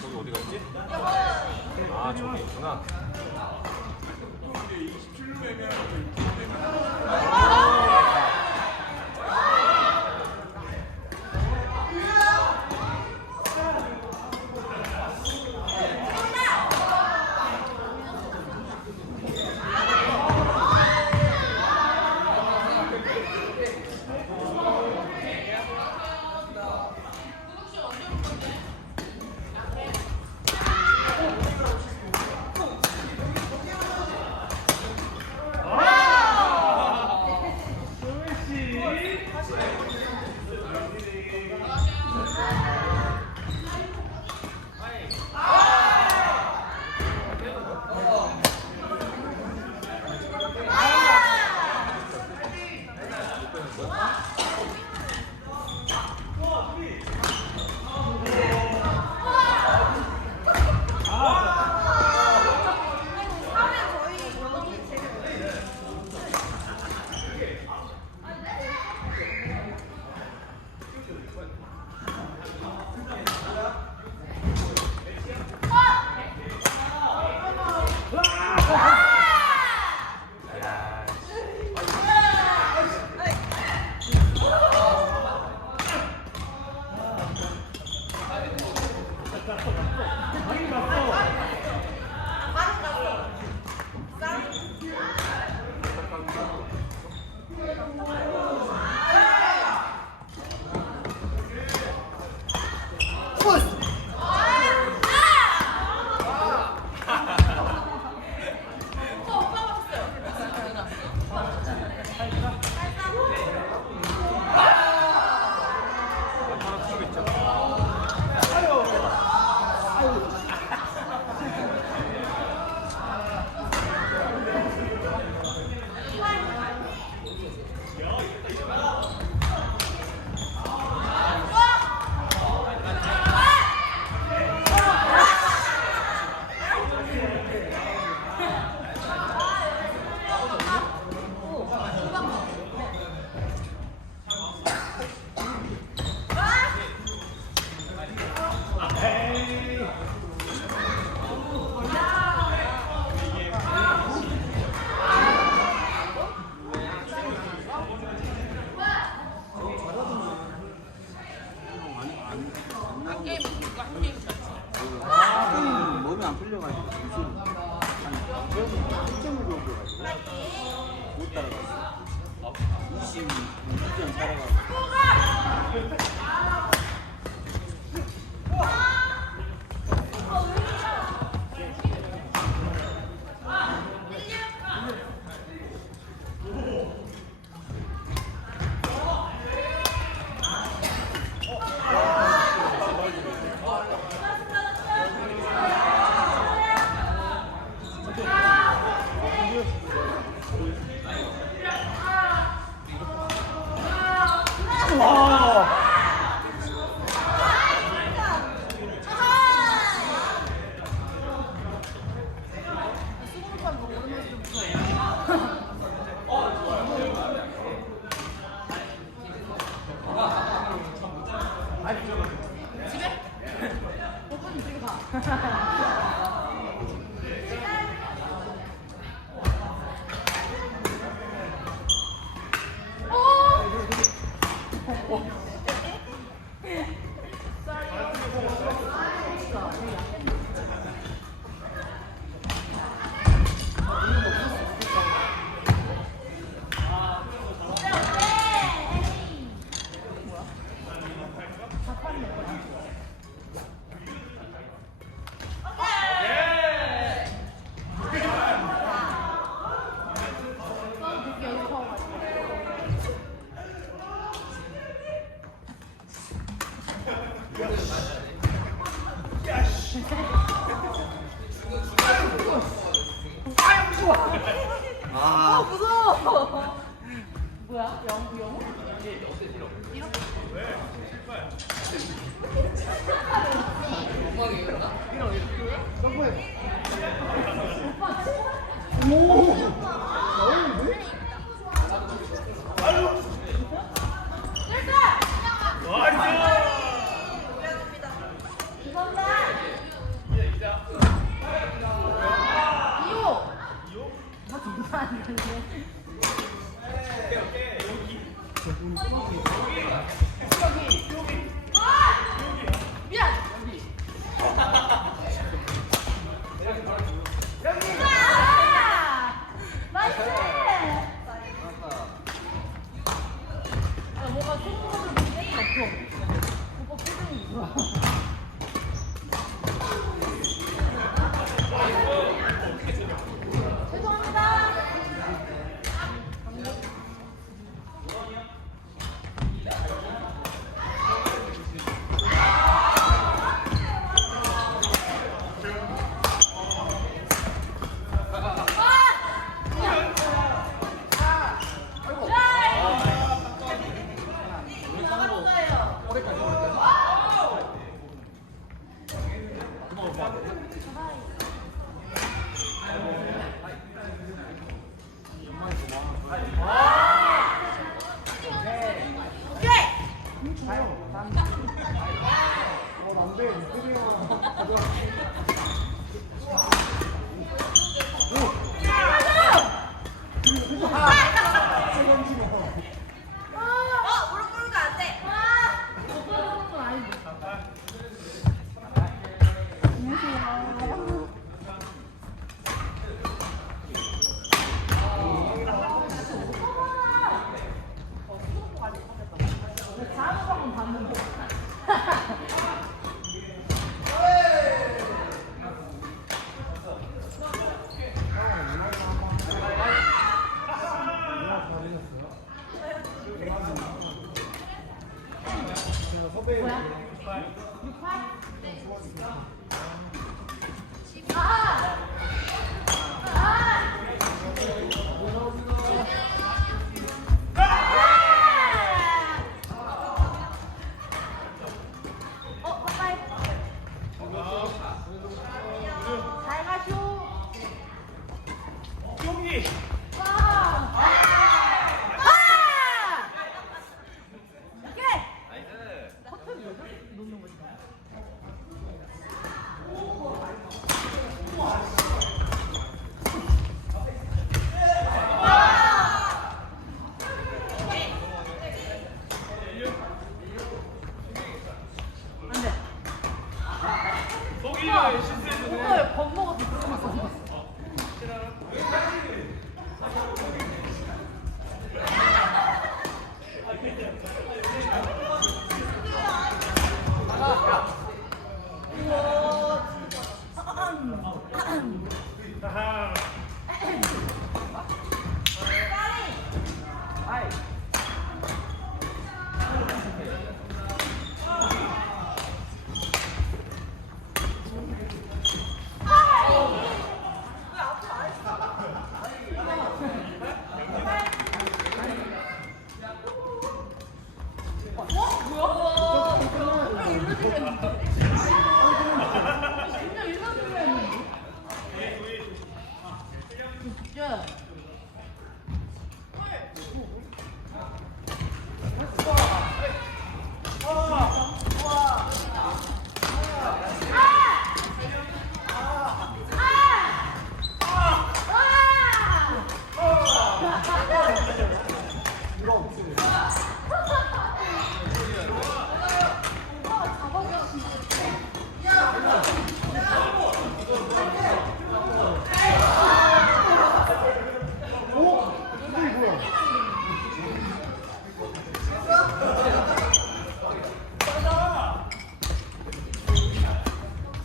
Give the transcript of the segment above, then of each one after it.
저기 어디 갔지? 아 저기 있구나. 몸이 안 풀려가지고 무슨 점을 올려가지고 못 따라갔어. 22점 따라가고. 아 무서워. 뭐야? 영호? 뭐야? 68? 아! 아! 가까이. 잘 가쇼. 여기. 와! 아! 오케이. 놓는 거지. 안 돼. 거기를 실수해도 돼. 오늘 밥 먹었어.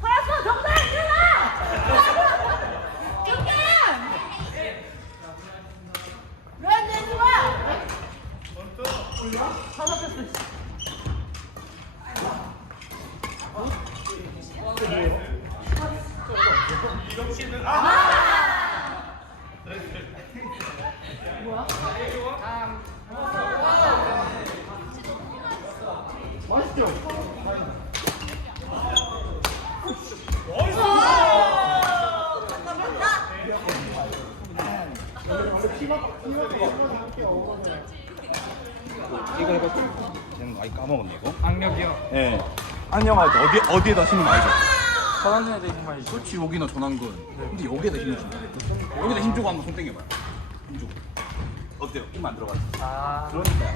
살았어, 정답! 일어나! 왜 안 되는 거야? 다 잡혔어. 뭐야? 맛있죠? 이거 해봤죠? 그냥 아예 까먹었네 이거. 악력이요. 예. 안녕할 때 어디에다 힘을 많이 줘? 전환해야 되는 거 알죠? 그렇지 여기나 전완근. 근데 여기에다 힘을 준다. 여기다 힘 주고 한번 손 땡겨봐요. 힘 주고. 어때요? 힘 안 들어가죠? 아, 그러니까.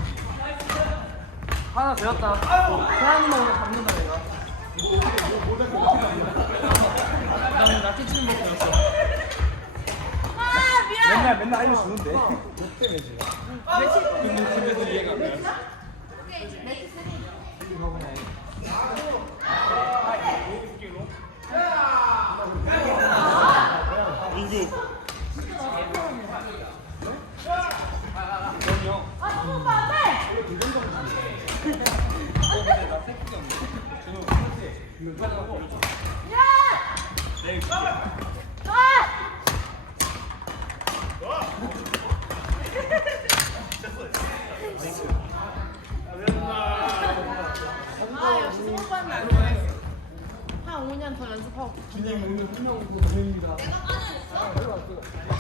하나 배웠다. 사람만 오늘 잡는다 내가. 나는 라켓 치는 거 배웠어. 아, 미안! 맨날 알려주는데. 근데 집에서 이해가 안 가요. 아, 너무 오빠 안 돼! 야! 아! 아, 역시 승호빠는 안 돼. 한 5년 더 연습하고. 그냥 오늘 끝나고 보내입니다. 내가 까는 했어?